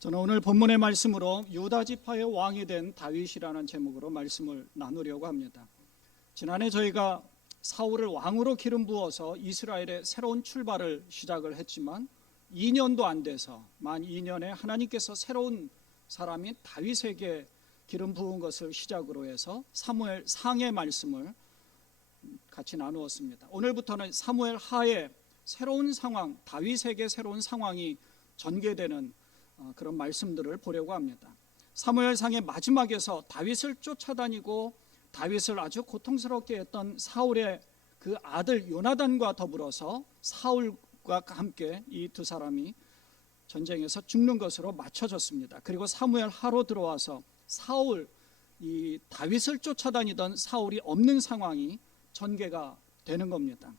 저는 오늘 본문의 말씀으로 유다 지파의 왕이 된 다윗이라는 제목으로 말씀을 나누려고 합니다. 지난해 저희가 사울을 왕으로 기름 부어서 이스라엘의 새로운 출발을 시작을 했지만 2년도 안 돼서 만 2년에 하나님께서 새로운 사람인 다윗에게 기름 부은 것을 시작으로 해서 사무엘 상의 말씀을 같이 나누었습니다. 오늘부터는 사무엘 하의 새로운 상황, 다윗에게 새로운 상황이 전개되는 그런 말씀들을 보려고 합니다. 사무엘상의 마지막에서 다윗을 쫓아다니고 다윗을 아주 고통스럽게 했던 사울의 그 아들 요나단과 더불어서 사울과 함께 이 두 사람이 전쟁에서 죽는 것으로 맞춰졌습니다. 그리고 사무엘 하로 들어와서 이 다윗을 쫓아다니던 사울이 없는 상황이 전개가 되는 겁니다.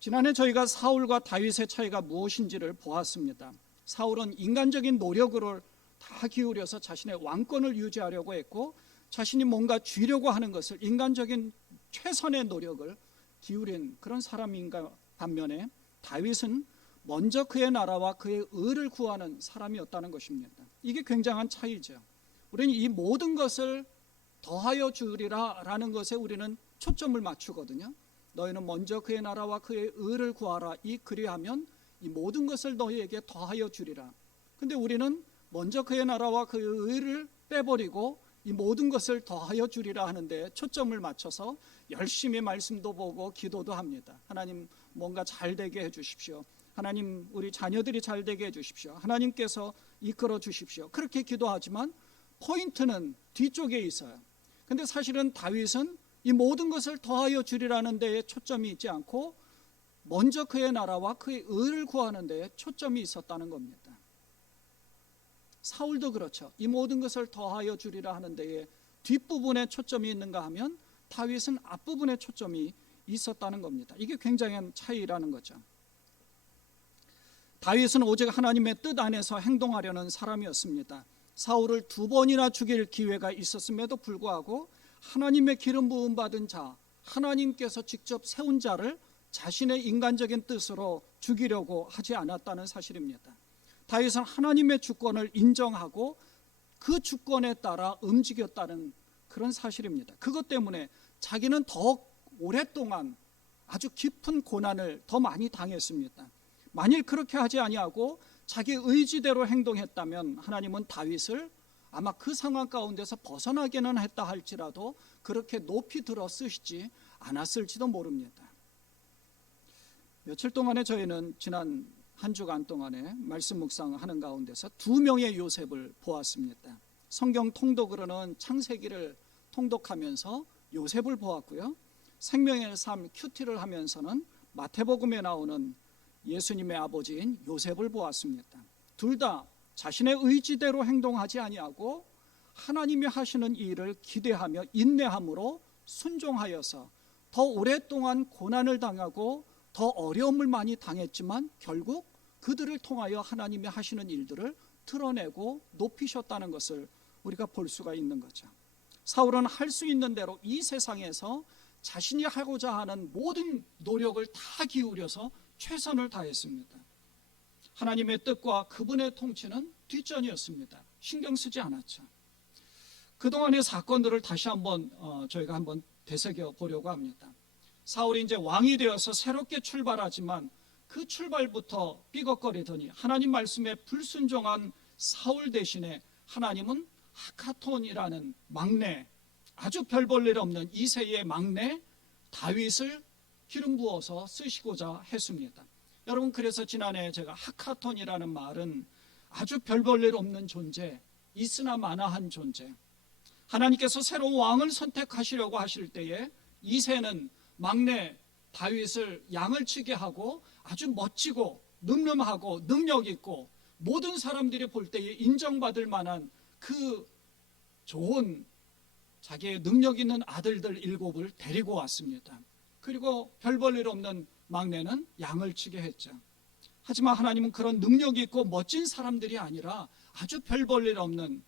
지난해 저희가 사울과 다윗의 차이가 무엇인지를 보았습니다. 사울은 인간적인 노력을 다 기울여서 자신의 왕권을 유지하려고 했고 자신이 뭔가 쥐려고 하는 것을 인간적인 최선의 노력을 기울인 그런 사람인가 반면에 다윗은 먼저 그의 나라와 그의 의를 구하는 사람이었다는 것입니다. 이게 굉장한 차이죠. 우리는 이 모든 것을 더하여 주리라 라는 것에 우리는 초점을 맞추거든요. 너희는 먼저 그의 나라와 그의 의를 구하라. 그리하면 이 모든 것을 너희에게 더하여 주리라. 근데 우리는 먼저 그의 나라와 그의 의를 빼버리고 이 모든 것을 더하여 주리라 하는데 초점을 맞춰서 열심히 말씀도 보고 기도도 합니다. 하나님 뭔가 잘 되게 해 주십시오. 하나님 우리 자녀들이 잘 되게 해 주십시오. 하나님께서 이끌어 주십시오. 그렇게 기도하지만 포인트는 뒤쪽에 있어요. 근데 사실은 다윗은 이 모든 것을 더하여 주리라는 데에 초점이 있지 않고 먼저 그의 나라와 그의 의를 구하는 데에 초점이 있었다는 겁니다. 사울도 그렇죠. 이 모든 것을 더하여 주리라 하는 데에 뒷부분에 초점이 있는가 하면 다윗은 앞부분에 초점이 있었다는 겁니다. 이게 굉장한 차이라는 거죠. 다윗은 오직 하나님의 뜻 안에서 행동하려는 사람이었습니다. 사울을 2번이나 죽일 기회가 있었음에도 불구하고 하나님의 기름 부음 받은 자, 하나님께서 직접 세운 자를 자신의 인간적인 뜻으로 죽이려고 하지 않았다는 사실입니다. 다윗은 하나님의 주권을 인정하고 그 주권에 따라 움직였다는 그런 사실입니다. 그것 때문에 자기는 더 오랫동안 아주 깊은 고난을 더 많이 당했습니다. 만일 그렇게 하지 아니하고 자기 의지대로 행동했다면 하나님은 다윗을 아마 그 상황 가운데서 벗어나기는 했다 할지라도 그렇게 높이 들어 쓰시지 않았을지도 모릅니다. 며칠 동안에 저희는 지난 한 주간 동안에 말씀 묵상하는 가운데서 2명의 요셉을 보았습니다. 성경 통독으로는 창세기를 통독하면서 요셉을 보았고요. 생명의 삶 큐티를 하면서는 마태복음에 나오는 예수님의 아버지인 요셉을 보았습니다. 둘 다 자신의 의지대로 행동하지 아니하고 하나님이 하시는 일을 기대하며 인내함으로 순종하여서 더 오랫동안 고난을 당하고 더 어려움을 많이 당했지만 결국 그들을 통하여 하나님이 하시는 일들을 드러내고 높이셨다는 것을 우리가 볼 수가 있는 거죠. 사울은 할 수 있는 대로 이 세상에서 자신이 하고자 하는 모든 노력을 다 기울여서 최선을 다했습니다. 하나님의 뜻과 그분의 통치는 뒷전이었습니다. 신경 쓰지 않았죠. 그동안의 사건들을 다시 한번 저희가 한번 되새겨 보려고 합니다. 사울이 이제 왕이 되어서 새롭게 출발하지만 그 출발부터 삐걱거리더니 하나님 말씀에 불순종한 사울 대신에 하나님은 하카톤이라는 막내, 아주 별 볼 일 없는 이새의 막내 다윗을 기름 부어서 쓰시고자 했습니다. 여러분, 그래서 지난해 제가 하카톤이라는 말은 아주 별 볼 일 없는 존재, 있으나 마나한 존재, 하나님께서 새로운 왕을 선택하시려고 하실 때에 이새는 막내 다윗을 양을 치게 하고 아주 멋지고 늠름하고 능력 있고 모든 사람들이 볼 때에 인정받을 만한 그 좋은 자기의 능력 있는 아들들 7을 데리고 왔습니다. 그리고 별 볼 일 없는 막내는 양을 치게 했죠. 하지만 하나님은 그런 능력이 있고 멋진 사람들이 아니라 아주 별 볼 일 없는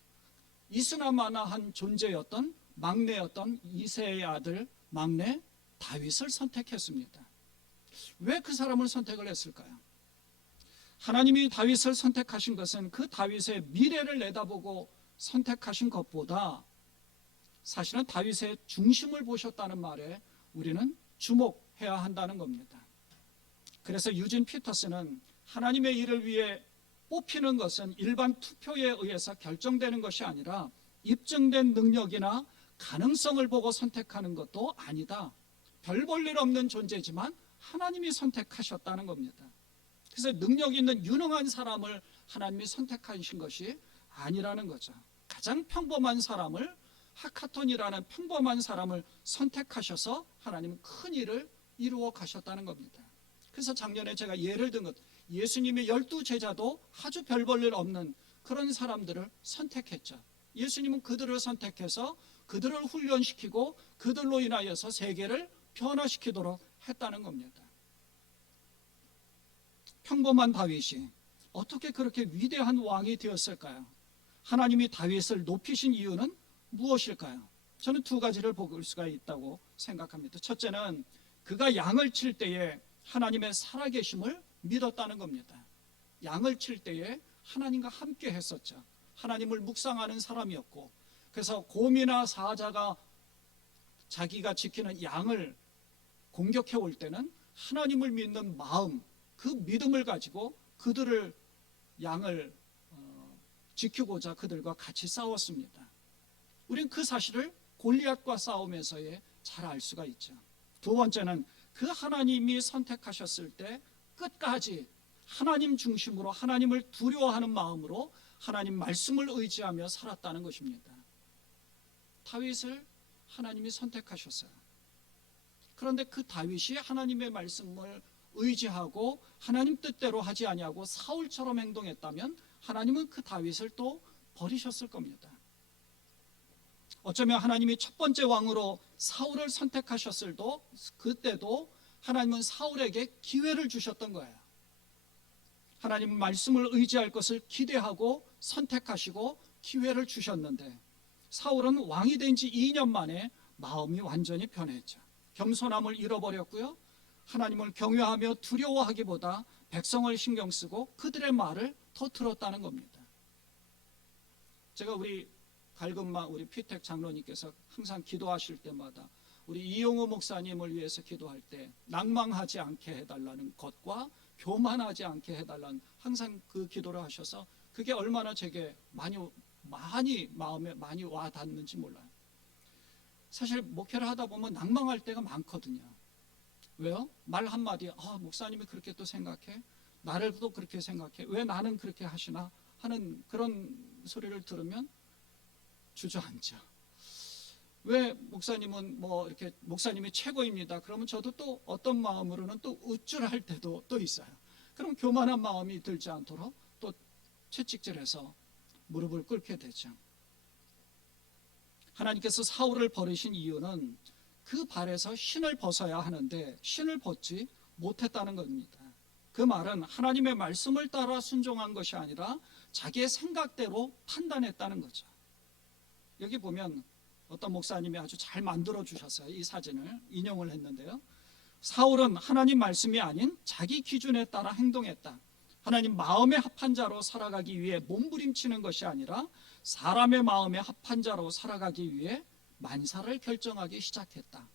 있으나 마나한 존재였던 막내였던 이새의 아들 막내 다윗을 선택했습니다. 왜 그 사람을 선택을 했을까요? 하나님이 다윗을 선택하신 것은 그 다윗의 미래를 내다보고 선택하신 것보다 사실은 다윗의 중심을 보셨다는 말에 우리는 주목해야 한다는 겁니다. 그래서 유진 피터스는 하나님의 일을 위해 뽑히는 것은 일반 투표에 의해서 결정되는 것이 아니라 입증된 능력이나 가능성을 보고 선택하는 것도 아니다. 별 볼 일 없는 존재지만 하나님이 선택하셨다는 겁니다. 그래서 능력 있는 유능한 사람을 하나님이 선택하신 것이 아니라는 거죠. 가장 평범한 사람을, 하카톤이라는 평범한 사람을 선택하셔서 하나님은 큰 일을 이루어 가셨다는 겁니다. 그래서 작년에 제가 예를 든 것, 예수님의 12제자도 아주 별 볼 일 없는 그런 사람들을 선택했죠. 예수님은 그들을 선택해서 그들을 훈련시키고 그들로 인하여서 세계를 변화시키도록 했다는 겁니다. 평범한 다윗이 어떻게 그렇게 위대한 왕이 되었을까요? 하나님이 다윗을 높이신 이유는 무엇일까요? 저는 두 가지를 볼 수가 있다고 생각합니다. 첫째는 그가 양을 칠 때에 하나님의 살아계심을 믿었다는 겁니다. 양을 칠 때에 하나님과 함께 했었죠. 하나님을 묵상하는 사람이었고, 그래서 곰이나 사자가 자기가 지키는 양을 공격해 올 때는 하나님을 믿는 마음, 그 믿음을 가지고 그들을 양을 지키고자 그들과 같이 싸웠습니다. 우린 그 사실을 골리앗과 싸움에서의 잘 알 수가 있죠. 두 번째는 그 하나님이 선택하셨을 때 끝까지 하나님 중심으로 하나님을 두려워하는 마음으로 하나님 말씀을 의지하며 살았다는 것입니다. 다윗을 하나님이 선택하셨어요. 그런데 그 다윗이 하나님의 말씀을 의지하고 하나님 뜻대로 하지 아니하고 사울처럼 행동했다면 하나님은 그 다윗을 또 버리셨을 겁니다. 어쩌면 하나님이 첫 번째 왕으로 사울을 선택하셨을 그때도 하나님은 사울에게 기회를 주셨던 거예요. 하나님 말씀을 의지할 것을 기대하고 선택하시고 기회를 주셨는데 사울은 왕이 된 지 2년 만에 마음이 완전히 변했죠. 겸손함을 잃어버렸고요. 하나님을 경외하며 두려워하기보다 백성을 신경 쓰고 그들의 말을 더 들었다는 겁니다. 제가 우리 갈금마 우리 피택 장로님께서 항상 기도하실 때마다 우리 이용호 목사님을 위해서 기도할 때 낭망하지 않게 해달라는 것과 교만하지 않게 해달라는 항상 그 기도를 하셔서 그게 얼마나 제게 많이 마음에 많이 와닿는지 몰라요. 사실 목회를 하다 보면 낭망할 때가 많거든요. 왜요? 말 한마디에 목사님이 그렇게 또 생각해? 나를 또 그렇게 생각해? 왜 나는 그렇게 하시나? 하는 그런 소리를 들으면 주저앉죠. 왜 목사님은 이렇게 목사님이 최고입니다. 그러면 저도 또 어떤 마음으로는 또 우쭐할 때도 또 있어요. 그럼 교만한 마음이 들지 않도록 또 채찍질해서 무릎을 꿇게 되죠. 하나님께서 사울을 버리신 이유는 그 발에서 신을 벗어야 하는데 신을 벗지 못했다는 겁니다. 그 말은 하나님의 말씀을 따라 순종한 것이 아니라 자기의 생각대로 판단했다는 거죠. 여기 보면 어떤 목사님이 아주 잘 만들어 주셨어요. 이 사진을 인용을 했는데요. 사울은 하나님 말씀이 아닌 자기 기준에 따라 행동했다. 하나님 마음에 합한 자로 살아가기 위해 몸부림치는 것이 아니라 사람의 마음에 합한 자로 살아가기 위해 만사를 결정하기 시작했다.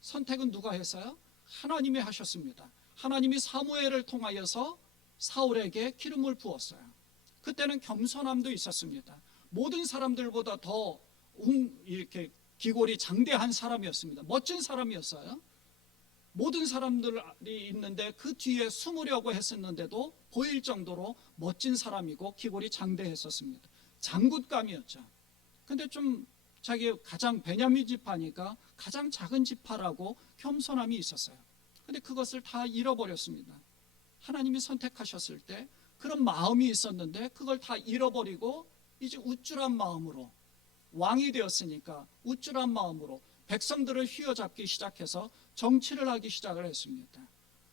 선택은 누가 했어요? 하나님이 하셨습니다. 하나님이 사무엘을 통하여서 사울에게 기름을 부었어요. 그때는 겸손함도 있었습니다. 모든 사람들보다 더 이렇게 기골이 장대한 사람이었습니다. 멋진 사람이었어요. 모든 사람들이 있는데 그 뒤에 숨으려고 했었는데도 보일 정도로 멋진 사람이고 기골이 장대했었습니다. 장군감이었죠. 근데 좀 자기 가장 베냐민 지파니까 가장 작은 지파라고 겸손함이 있었어요. 근데 그것을 다 잃어버렸습니다. 하나님이 선택하셨을 때 그런 마음이 있었는데 그걸 다 잃어버리고 이제 우쭐한 마음으로 왕이 되었으니까 우쭐한 마음으로 백성들을 휘어잡기 시작해서 정치를 하기 시작을 했습니다.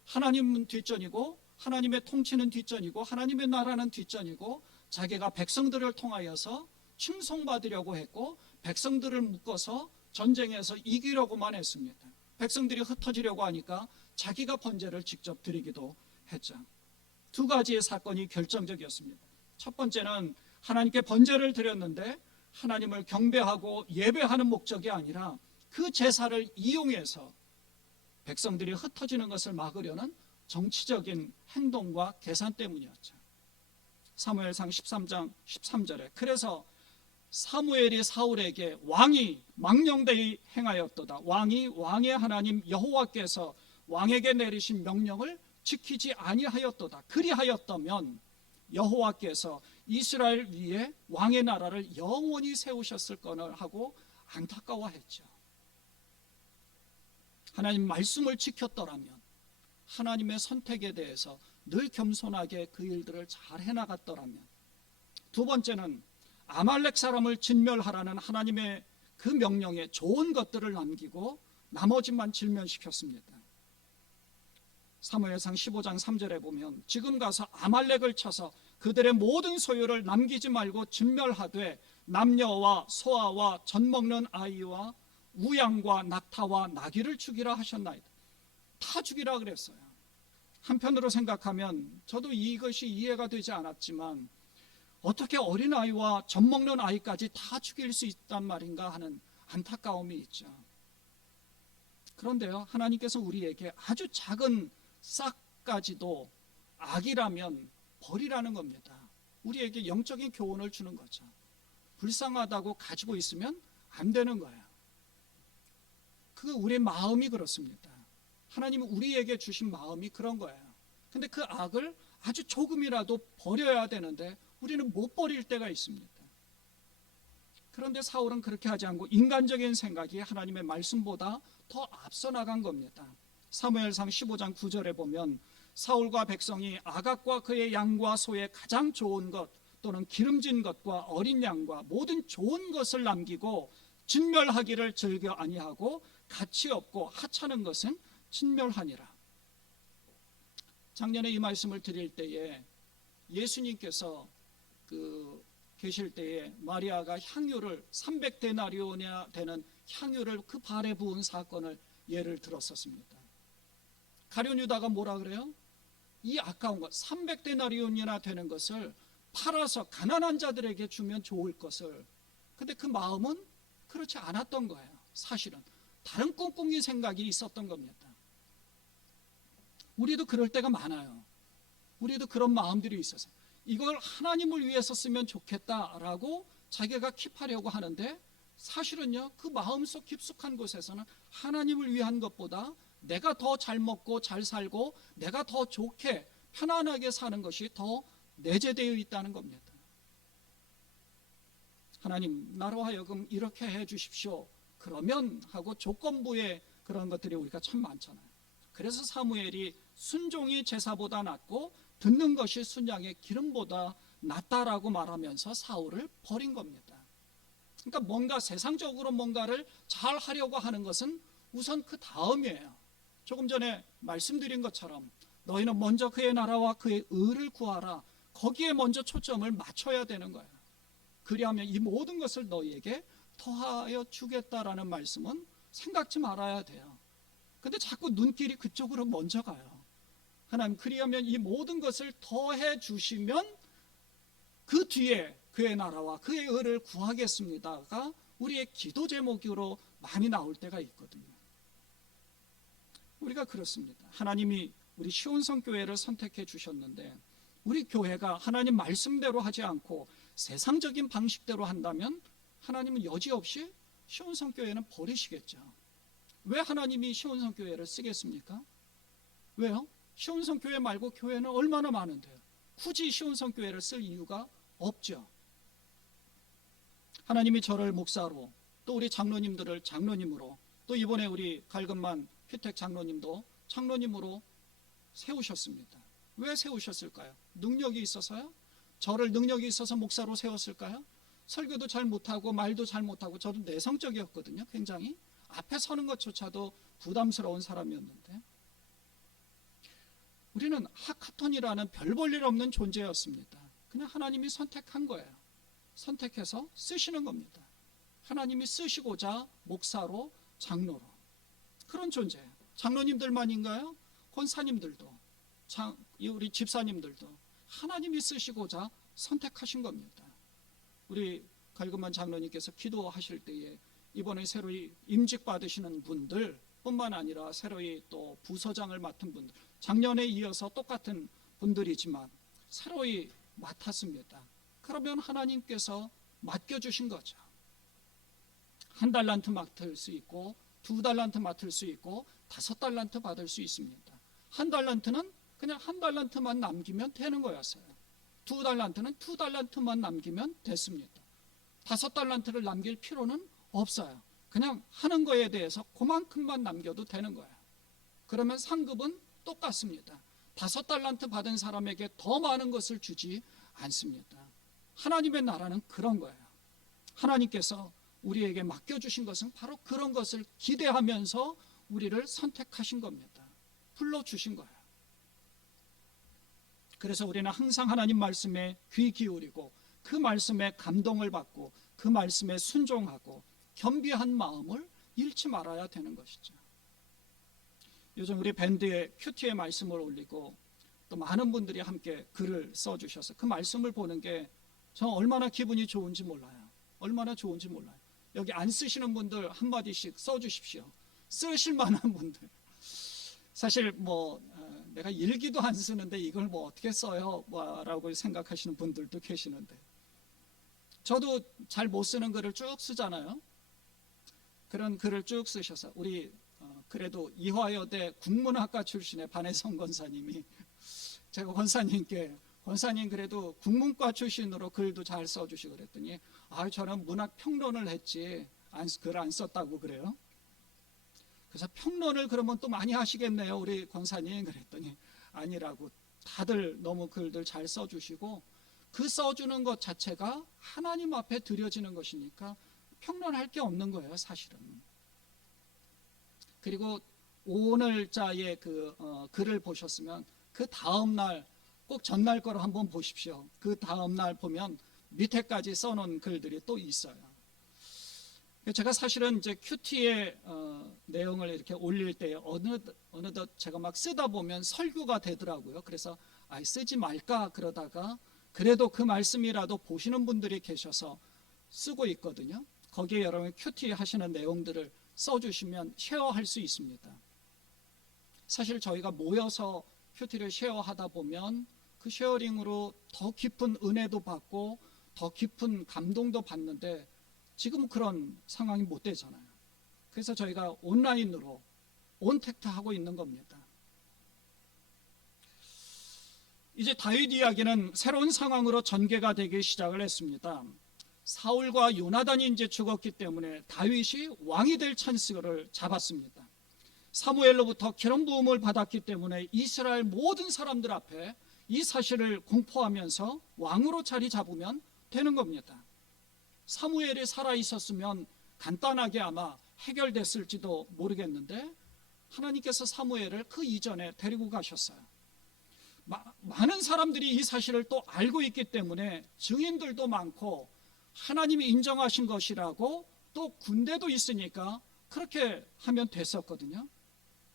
하나님은 뒷전이고 하나님의 통치는 뒷전이고 하나님의 나라는 뒷전이고 자기가 백성들을 통하여서 칭송받으려고 했고 백성들을 묶어서 전쟁에서 이기려고만 했습니다. 백성들이 흩어지려고 하니까 자기가 번제를 직접 드리기도 했죠. 두 가지의 사건이 결정적이었습니다. 첫 번째는 하나님께 번제를 드렸는데 하나님을 경배하고 예배하는 목적이 아니라 그 제사를 이용해서 백성들이 흩어지는 것을 막으려는 정치적인 행동과 계산 때문이었죠. 사무엘상 13장 13절에 그래서 사무엘이 사울에게 왕이 망령되이 행하였도다. 왕이 왕의 하나님 여호와께서 왕에게 내리신 명령을 지키지 아니하였도다. 그리하였다면 여호와께서 이스라엘 위에 왕의 나라를 영원히 세우셨을 거를 하고 안타까워했죠. 하나님 말씀을 지켰더라면 하나님의 선택에 대해서 늘 겸손하게 그 일들을 잘 해나갔더라면. 두 번째는 아말렉 사람을 진멸하라는 하나님의 그 명령에 좋은 것들을 남기고 나머지만 질면시켰습니다. 사무엘상 15장 3절에 보면 지금 가서 아말렉을 쳐서 그들의 모든 소유를 남기지 말고 진멸하되 남녀와 소아와 젖먹는 아이와 우양과 낙타와 나귀를 죽이라 하셨나이다. 다 죽이라 그랬어요. 한편으로 생각하면 저도 이것이 이해가 되지 않았지만 어떻게 어린아이와 젖먹는 아이까지 다 죽일 수 있단 말인가 하는 안타까움이 있죠. 그런데요, 하나님께서 우리에게 아주 작은 싹까지도 악이라면 버리라는 겁니다. 우리에게 영적인 교훈을 주는 거죠. 불쌍하다고 가지고 있으면 안 되는 거예요. 그 우리의 마음이 그렇습니다. 하나님은 우리에게 주신 마음이 그런 거예요. 근데 그 악을 아주 조금이라도 버려야 되는데 우리는 못 버릴 때가 있습니다. 그런데 사울은 그렇게 하지 않고 인간적인 생각이 하나님의 말씀보다 더 앞서 나간 겁니다. 사무엘상 15장 9절에 보면 사울과 백성이 아각과 그의 양과 소의 가장 좋은 것 또는 기름진 것과 어린 양과 모든 좋은 것을 남기고 진멸하기를 즐겨 아니하고 가치 없고 하찮은 것은 진멸하니라. 작년에 이 말씀을 드릴 때에 예수님께서 계실 때에 마리아가 향유를 300데나리온이나 되는 향유를 그 발에 부은 사건을 예를 들었었습니다. 가룟 유다가 뭐라 그래요? 이 아까운 것 300데나리온이나 되는 것을 팔아서 가난한 자들에게 주면 좋을 것을. 근데 그 마음은 그렇지 않았던 거예요. 사실은 다른 꿍꿍이 생각이 있었던 겁니다. 우리도 그럴 때가 많아요. 우리도 그런 마음들이 있어서 이걸 하나님을 위해서 쓰면 좋겠다라고 자기가 킵하려고 하는데 사실은요, 그 마음속 깊숙한 곳에서는 하나님을 위한 것보다 내가 더 잘 먹고 잘 살고 내가 더 좋게 편안하게 사는 것이 더 내재되어 있다는 겁니다. 하나님, 나로 하여금 이렇게 해 주십시오. 그러면 하고 조건부의 그런 것들이 우리가 참 많잖아요. 그래서 사무엘이 순종이 제사보다 낫고 듣는 것이 순양의 기름보다 낫다라고 말하면서 사울을 버린 겁니다. 그러니까 뭔가 세상적으로 뭔가를 잘 하려고 하는 것은 우선 그 다음이에요. 조금 전에 말씀드린 것처럼 너희는 먼저 그의 나라와 그의 의를 구하라. 거기에 먼저 초점을 맞춰야 되는 거예요. 그리하면 이 모든 것을 너희에게 더하여 주겠다라는 말씀은 생각지 말아야 돼요. 근데 자꾸 눈길이 그쪽으로 먼저 가요. 하나님, 그리하면 이 모든 것을 더해 주시면 그 뒤에 그의 나라와 그의 의를 구하겠습니다가 우리의 기도 제목으로 많이 나올 때가 있거든요. 우리가 그렇습니다. 하나님이 우리 시온성교회를 선택해 주셨는데 우리 교회가 하나님 말씀대로 하지 않고 세상적인 방식대로 한다면 하나님은 여지없이 시온성교회는 버리시겠죠. 왜 하나님이 시온성교회를 쓰겠습니까? 왜요? 시온성교회 말고 교회는 얼마나 많은데요. 굳이 시온성교회를 쓸 이유가 없죠. 하나님이 저를 목사로, 또 우리 장로님들을 장로님으로, 또 이번에 우리 갈금만 휘택 장로님도 장로님으로 세우셨습니다. 왜 세우셨을까요? 능력이 있어서요? 저를 능력이 있어서 목사로 세웠을까요? 설교도 잘 못하고 말도 잘 못하고 저도 내성적이었거든요. 굉장히 앞에 서는 것조차도 부담스러운 사람이었는데 우리는 하카톤이라는 별 볼 일 없는 존재였습니다. 그냥 하나님이 선택한 거예요. 선택해서 쓰시는 겁니다. 하나님이 쓰시고자 목사로, 장로로 그런 존재예요. 장로님들만인가요? 권사님들도 우리 집사님들도 하나님이 쓰시고자 선택하신 겁니다. 우리 갈금만 장로님께서 기도하실 때에 이번에 새로이 임직 받으시는 분들 뿐만 아니라 새로이 또 부서장을 맡은 분들, 작년에 이어서 똑같은 분들이지만 새로이 맡았습니다. 그러면 하나님께서 맡겨주신 거죠. 1달란트 맡을 수 있고 2달란트 맡을 수 있고 5달란트 받을 수 있습니다. 1달란트는 그냥 1달란트만 남기면 되는 거였어요. 2달란트는 2달란트만 남기면 됐습니다. 5달란트를 남길 필요는 없어요. 그냥 하는 거에 대해서 그만큼만 남겨도 되는 거예요. 그러면 상급은 똑같습니다. 5달란트 받은 사람에게 더 많은 것을 주지 않습니다. 하나님의 나라는 그런 거예요. 하나님께서 우리에게 맡겨주신 것은 바로 그런 것을 기대하면서 우리를 선택하신 겁니다. 불러주신 거예요. 그래서 우리는 항상 하나님 말씀에 귀 기울이고 그 말씀에 감동을 받고 그 말씀에 순종하고 겸비한 마음을 잃지 말아야 되는 것이죠. 요즘 우리 밴드에 큐티의 말씀을 올리고 또 많은 분들이 함께 글을 써주셔서 그 말씀을 보는 게 저 얼마나 기분이 좋은지 몰라요. 얼마나 좋은지 몰라요. 여기 안 쓰시는 분들 한마디씩 써주십시오. 쓰실 만한 분들. 사실 내가 일기도 안 쓰는데 이걸 어떻게 써요? 라고 생각하시는 분들도 계시는데 저도 잘 못 쓰는 글을 쭉 쓰잖아요. 그런 글을 쭉 쓰셔서 우리 그래도 이화여대 국문학과 출신의 반혜성 권사님이 제가 권사님 그래도 국문과 출신으로 글도 잘 써주시고 그랬더니 저는 문학 평론을 했지 글 안 썼다고 그래요. 그래서 평론을 그러면 또 많이 하시겠네요 우리 권사님 그랬더니 아니라고 다들 너무 글들 잘 써주시고 그 써주는 것 자체가 하나님 앞에 드려지는 것이니까 평론할 게 없는 거예요 사실은. 그리고 오늘자의 글을 보셨으면 그 다음날 꼭 전날 거로 한번 보십시오. 그 다음날 보면 밑에까지 써놓은 글들이 또 있어요. 제가 사실은 이제 큐티의 내용을 이렇게 올릴 때 어느덧 제가 막 쓰다 보면 설교가 되더라고요. 그래서 쓰지 말까 그러다가 그래도 그 말씀이라도 보시는 분들이 계셔서 쓰고 있거든요. 거기에 여러분 큐티 하시는 내용들을 써주시면 쉐어할 수 있습니다. 사실 저희가 모여서 큐티를 쉐어하다 보면 그 쉐어링으로 더 깊은 은혜도 받고 더 깊은 감동도 받는데 지금 그런 상황이 못 되잖아요. 그래서 저희가 온라인으로 온택트 하고 있는 겁니다. 이제 다윗 이야기는 새로운 상황으로 전개가 되기 시작을 했습니다. 사울과 요나단이 이제 죽었기 때문에 다윗이 왕이 될 찬스를 잡았습니다. 사무엘로부터 기름 부음을 받았기 때문에 이스라엘 모든 사람들 앞에 이 사실을 공포하면서 왕으로 자리 잡으면 되는 겁니다. 사무엘이 살아 있었으면 간단하게 아마 해결됐을지도 모르겠는데 하나님께서 사무엘을 그 이전에 데리고 가셨어요. 많은 사람들이 이 사실을 또 알고 있기 때문에 증인들도 많고 하나님이 인정하신 것이라고 또 군대도 있으니까 그렇게 하면 됐었거든요.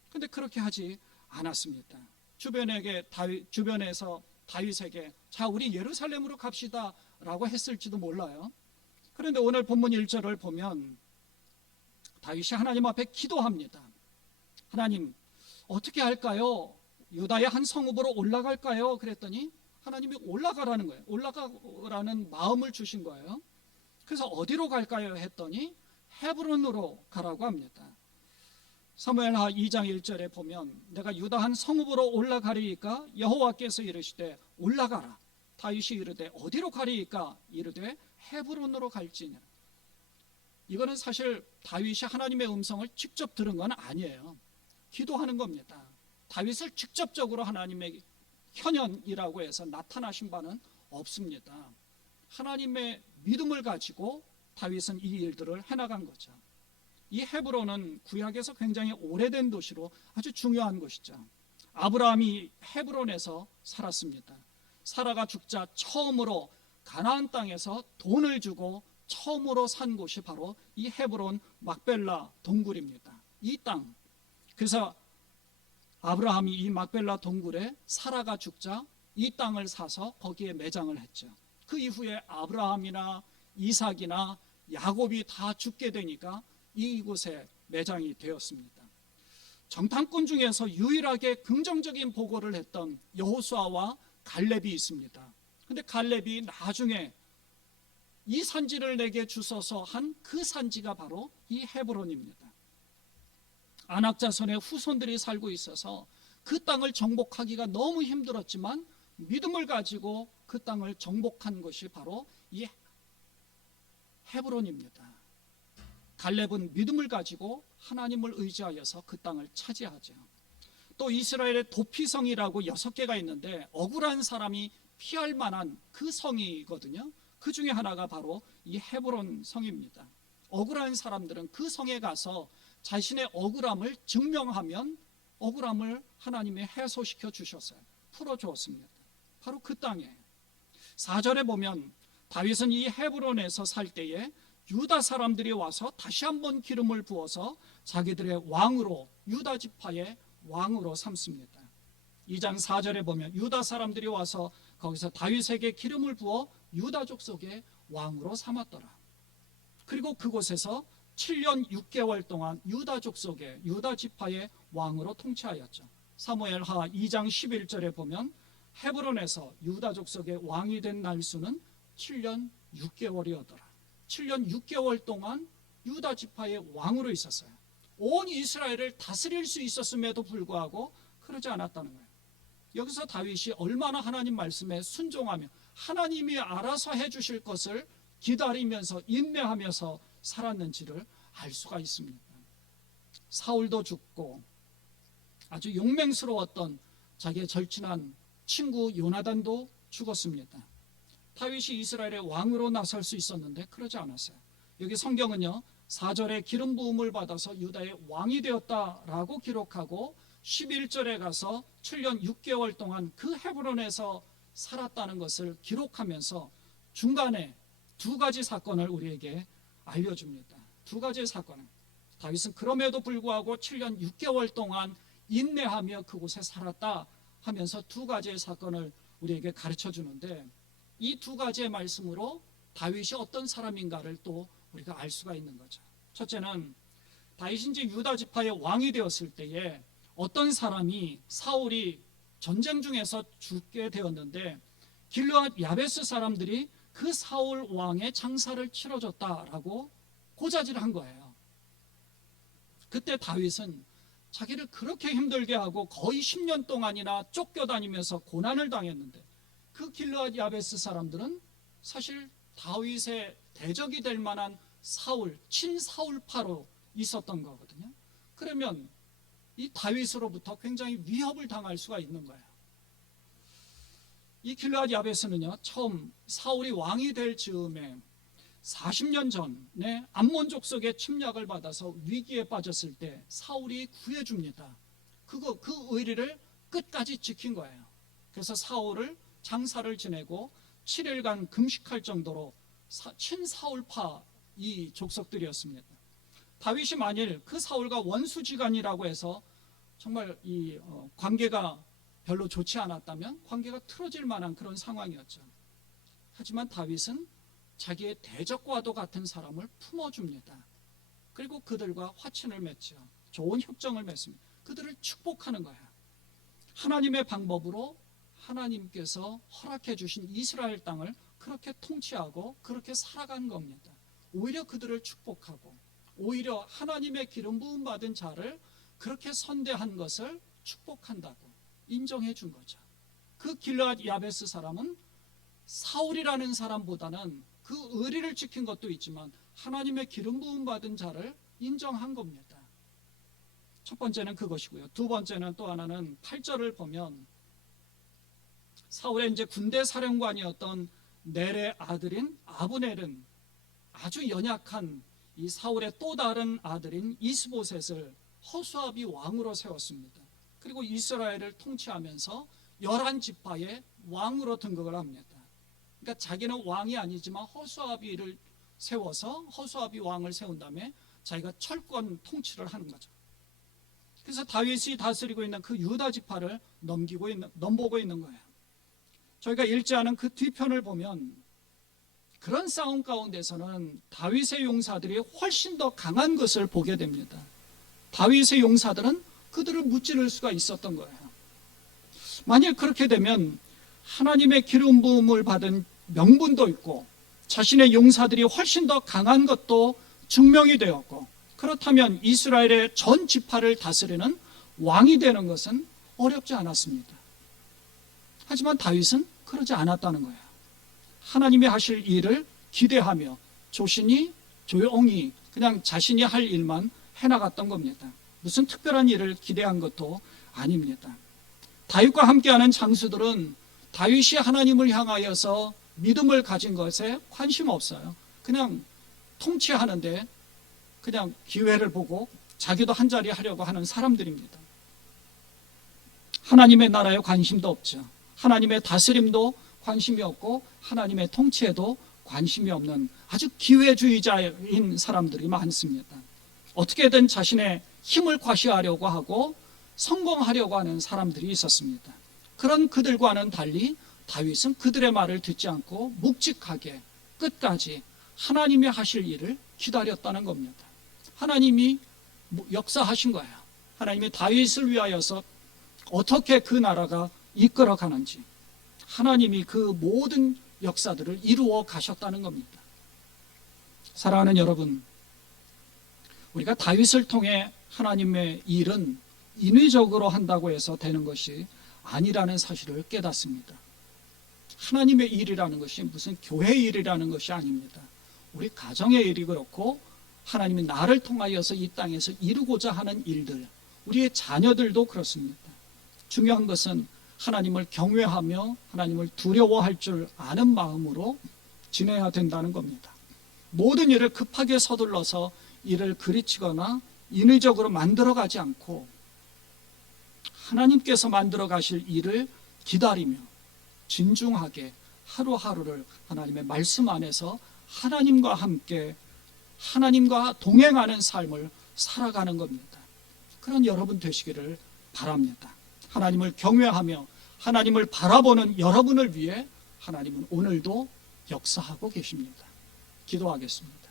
근데 그렇게 하지 않았습니다. 주변에서 다윗에게 자 우리 예루살렘으로 갑시다 라고 했을지도 몰라요. 그런데 오늘 본문 1절을 보면 다윗이 하나님 앞에 기도합니다. 하나님 어떻게 할까요? 유다의 한 성읍으로 올라갈까요? 그랬더니 하나님이 올라가라는 거예요. 올라가라는 마음을 주신 거예요. 그래서 어디로 갈까요? 했더니 헤브론으로 가라고 합니다. 사무엘하 2장 1절에 보면 내가 유다 한 성읍으로 올라가리이까 여호와께서 이르시되 올라가라. 다윗이 이르되 어디로 가리이까? 이르되 헤브론으로 갈지니라. 이거는 사실 다윗이 하나님의 음성을 직접 들은 건 아니에요. 기도하는 겁니다. 다윗을 직접적으로 하나님의 현현이라고 해서 나타나신 바는 없습니다. 하나님의 믿음을 가지고 다윗은 이 일들을 해나간 거죠. 이 헤브론은 구약에서 굉장히 오래된 도시로 아주 중요한 곳이죠. 아브라함이 헤브론에서 살았습니다. 사라가 죽자 처음으로 가나안 땅에서 돈을 주고 처음으로 산 곳이 바로 이 헤브론 막벨라 동굴입니다. 이 땅. 그래서 아브라함이 이 막벨라 동굴에 사라가 죽자 이 땅을 사서 거기에 매장을 했죠. 그 이후에 아브라함이나 이삭이나 야곱이 다 죽게 되니까 이곳에 매장이 되었습니다. 정탐꾼 중에서 유일하게 긍정적인 보고를 했던 여호수아와 갈렙이 있습니다. 근데 갈렙이 나중에 이 산지를 내게 주소서 한 그 산지가 바로 이 헤브론입니다. 아낙 자손의 후손들이 살고 있어서 그 땅을 정복하기가 너무 힘들었지만 믿음을 가지고 그 땅을 정복한 것이 바로 이 헤브론입니다. 갈렙은 믿음을 가지고 하나님을 의지하여서 그 땅을 차지하죠. 또 이스라엘의 도피성이라고 6개가 있는데 억울한 사람이 피할 만한 그 성이거든요. 그 중에 하나가 바로 이 헤브론 성입니다. 억울한 사람들은 그 성에 가서 자신의 억울함을 증명하면 억울함을 하나님이 해소시켜 주셨어요. 풀어주었습니다. 바로 그 땅에 4절에 보면 다윗은 이 헤브론에서 살 때에 유다 사람들이 와서 다시 한번 기름을 부어서 자기들의 왕으로, 유다 지파의 왕으로 삼습니다. 2장 4절에 보면 유다 사람들이 와서 거기서 다윗에게 기름을 부어 유다 족속의 왕으로 삼았더라. 그리고 그곳에서 7년 6개월 동안 유다 족속의, 유다 지파의 왕으로 통치하였죠. 사무엘하 2장 11절에 보면 헤브론에서 유다 족속의 왕이 된 날수는 7년 6개월이었더라. 7년 6개월 동안 유다 지파의 왕으로 있었어요. 온 이스라엘을 다스릴 수 있었음에도 불구하고 그러지 않았다는 거예요. 여기서 다윗이 얼마나 하나님 말씀에 순종하며 하나님이 알아서 해주실 것을 기다리면서 인내하면서 살았는지를 알 수가 있습니다. 사울도 죽고 아주 용맹스러웠던 자기의 절친한 친구 요나단도 죽었습니다. 다윗이 이스라엘의 왕으로 나설 수 있었는데 그러지 않았어요. 여기 성경은요 4절에 기름 부음을 받아서 유다의 왕이 되었다라고 기록하고 11절에 가서 7년 6개월 동안 그 헤브론에서 살았다는 것을 기록하면서 중간에 두 가지 사건을 우리에게 알려줍니다. 두 가지의 사건은 다윗은 그럼에도 불구하고 7년 6개월 동안 인내하며 그곳에 살았다 하면서 두 가지의 사건을 우리에게 가르쳐 주는데 이 두 가지의 말씀으로 다윗이 어떤 사람인가를 또 우리가 알 수가 있는 거죠. 첫째는 다윗이 이제 유다 지파의 왕이 되었을 때에 어떤 사람이 사울이 전쟁 중에서 죽게 되었는데 길르앗 야베스 사람들이 그 사울 왕의 장사를 치러줬다라고 고자질을 한 거예요. 그때 다윗은 자기를 그렇게 힘들게 하고 거의 10년 동안이나 쫓겨다니면서 고난을 당했는데 그 길르앗 야베스 사람들은 사실 다윗의 대적이 될 만한 사울, 친사울파로 있었던 거거든요. 그러면 이 다윗으로부터 굉장히 위협을 당할 수가 있는 거예요. 이 길르앗 야베스는요 처음 사울이 왕이 될 즈음에 40년 전에 암몬 족속의 침략을 받아서 위기에 빠졌을 때 사울이 구해줍니다. 그 의리를 끝까지 지킨 거예요. 그래서 사울을 장사를 지내고 7일간 금식할 정도로 친사울파 이 족속들이었습니다. 다윗이 만일 그 사울과 원수지간이라고 해서 정말 이 관계가 별로 좋지 않았다면 관계가 틀어질 만한 그런 상황이었죠. 하지만 다윗은 자기의 대적과도 같은 사람을 품어줍니다. 그리고 그들과 화친을 맺죠. 좋은 협정을 맺습니다. 그들을 축복하는 거예요. 하나님의 방법으로 하나님께서 허락해 주신 이스라엘 땅을 그렇게 통치하고 그렇게 살아간 겁니다. 오히려 그들을 축복하고 오히려 하나님의 기름 부음 받은 자를 그렇게 선대한 것을 축복한다고 인정해 준 거죠. 그 길르앗 야베스 사람은 사울이라는 사람보다는 그 의리를 지킨 것도 있지만 하나님의 기름 부음 받은 자를 인정한 겁니다. 첫 번째는 그것이고요. 두 번째는 또 하나는 8절을 보면 사울의 이제 군대 사령관이었던 넬의 아들인 아브넬은 아주 연약한 이 사울의 또 다른 아들인 이스보셋을 허수아비 왕으로 세웠습니다. 그리고 이스라엘을 통치하면서 11지파의 왕으로 등극을 합니다. 그러니까 자기는 왕이 아니지만 허수아비를 세워서 허수아비 왕을 세운 다음에 자기가 철권 통치를 하는 거죠. 그래서 다윗이 다스리고 있는 그 유다 지파를 넘보고 있는 거예요. 저희가 읽지 않은 그 뒤편을 보면 그런 싸움 가운데서는 다윗의 용사들이 훨씬 더 강한 것을 보게 됩니다. 다윗의 용사들은 그들을 무찌를 수가 있었던 거예요. 만약 그렇게 되면 하나님의 기름 부음을 받은 명분도 있고 자신의 용사들이 훨씬 더 강한 것도 증명이 되었고, 그렇다면 이스라엘의 전 지파를 다스리는 왕이 되는 것은 어렵지 않았습니다. 하지만 다윗은 그러지 않았다는 거예요. 하나님이 하실 일을 기대하며 조신히 조용히 그냥 자신이 할 일만 해나갔던 겁니다. 무슨 특별한 일을 기대한 것도 아닙니다. 다윗과 함께하는 장수들은 다윗이 하나님을 향하여서 믿음을 가진 것에 관심 없어요. 그냥 통치하는데 그냥 기회를 보고 자기도 한 자리 하려고 하는 사람들입니다. 하나님의 나라에 관심도 없죠. 하나님의 다스림도 관심이 없고 하나님의 통치에도 관심이 없는 아주 기회주의자인 사람들이 많습니다. 어떻게든 자신의 힘을 과시하려고 하고 성공하려고 하는 사람들이 있었습니다. 그런 그들과는 달리 다윗은 그들의 말을 듣지 않고 묵직하게 끝까지 하나님이 하실 일을 기다렸다는 겁니다. 하나님이 역사하신 거예요. 하나님이 다윗을 위하여서 어떻게 그 나라가 이끌어가는지 하나님이 그 모든 역사들을 이루어 가셨다는 겁니다. 사랑하는 여러분, 우리가 다윗을 통해 하나님의 일은 인위적으로 한다고 해서 되는 것이 아니라는 사실을 깨닫습니다. 하나님의 일이라는 것이 무슨 교회 일이라는 것이 아닙니다. 우리 가정의 일이 그렇고 하나님이 나를 통하여서 이 땅에서 이루고자 하는 일들, 우리의 자녀들도 그렇습니다. 중요한 것은 하나님을 경외하며 하나님을 두려워할 줄 아는 마음으로 지내야 된다는 겁니다. 모든 일을 급하게 서둘러서 일을 그르치거나 인위적으로 만들어가지 않고 하나님께서 만들어 가실 일을 기다리며 진중하게 하루하루를 하나님의 말씀 안에서 하나님과 함께 하나님과 동행하는 삶을 살아가는 겁니다. 그런 여러분 되시기를 바랍니다. 하나님을 경외하며 하나님을 바라보는 여러분을 위해 하나님은 오늘도 역사하고 계십니다. 기도하겠습니다.